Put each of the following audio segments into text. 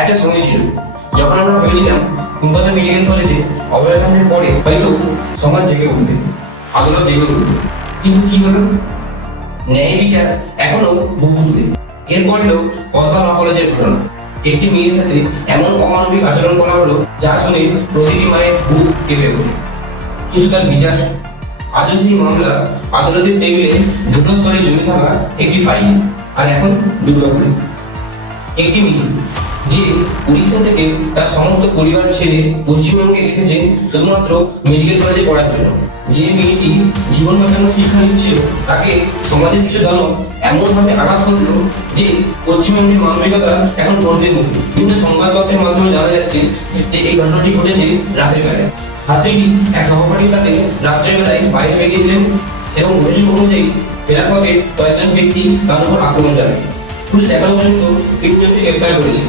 একটা সময় ছিল যখন আমরা ভেবেছিলাম কলকাতা মেডিকেল কলেজে অভয়াকাণ্ডের পরে হয়তো সমাজ জেগে উঠবে, আদালত জেগে উঠবে, কিন্তু কি হলো? ন্যায় বিচার এখনো বহু দূরে। এরপর হলো কসবা ল কলেজের ঘটনা। একটি মেয়ের সাথে এমন অমানবিক আচরণ করা হলো যা শুনে প্রতিটি মায়ের বুক কেঁপে ওঠে। কিন্তু তার বিচার? আজও সেই মামলা আদালতের টেবিলে দুটো করে জমে থাকা একটি ফাইল, আর এখন দুর্গাপুরে একটি মেয়ে যে উড়িষ্যা থেকে তার সমস্ত পরিবার ছেড়ে পশ্চিমবঙ্গে এসেছে শুধুমাত্র মেডিকেল কলেজে পড়ার জন্য। যে মেয়েটি জীবন বাঁচানোর শিক্ষা নিচ্ছিল তাকে সমাজের কিছু দানব এমন ভাবে আঘাত করলো যে পশ্চিমবঙ্গের মানবিকতা এখন প্রশ্নের মুখে। কিন্তু সংবাদপত্রের মাধ্যমে জানা যাচ্ছে যে এই ঘটনাটি ঘটেছে রাতের বেলায়। ছাত্রীটি এক সহপাঠীর সাথে রাত্রের বেলায় বাইরে বেরিয়েছিলেন এবং অভিযোগ অনুযায়ী ফেরার পথে কয়েকজন ব্যক্তি তার উপর আক্রমণ চালায়। পুলিশ এখনো পর্যন্ত 3 জনকে গ্রেপ্তার করেছে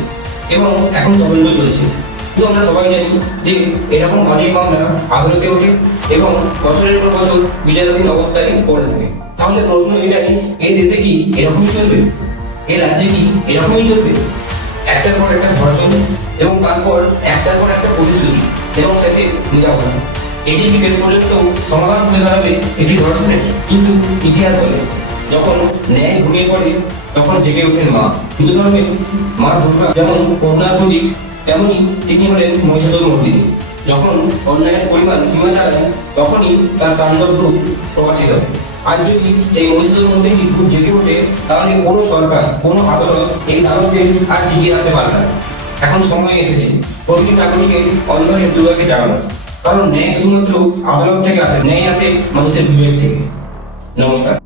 এবং এখন তদন্ত চলছে। কিন্তু আমরা সবাই জানি যে এরকম অনেক মামলা আদালতে ওঠে এবং বছরের পর বছর বিচারাধীন অবস্থায় পড়ে থাকে। তাহলে প্রশ্ন এটাই, এই দেশে কি এরকমই চলবে? এই রাজ্যে কি এরকমই চলবে? একটার পর একটা ধর্ষণ এবং তারপর একটার পর একটা প্রতিশ্রুতি এবং শেষে নিরাপত্তা। এটি কি শেষ পর্যন্ত সমাধান হয়ে দাঁড়াবে একটি ধর্ষণের? কিন্তু ইতিহাস বলে যখন ন্যায় ঘুমিয়ে পড়ে তখন জেগে ওঠেন মা। হিন্দু ধর্মে মা দুর্গা যেমন করুণার প্রতীক, তেমনি তিনি হলেন মহিষাসুরমর্দিনী। যখন অন্যায়ের পরিমাণ সীমা ছাড়ায় তখনই তার তাণ্ডব রূপ প্রকাশিত হয়। আজ যদি সেই মহিষাসুরমর্দিনী রূপ জেগে ওঠে তাহলে কোনো সরকার, কোনো আদালত এই দানবদের আর টিকিয়ে রাখতে পারবে না। এখন সময় এসেছে প্রতিটি নাগরিকের অন্তরের দুর্গাকে জাগানো, কারণ ন্যায় শুধুমাত্র আদালত থেকে আসে, ন্যায় আসে মানুষের বিবেক থেকে। নমস্কার।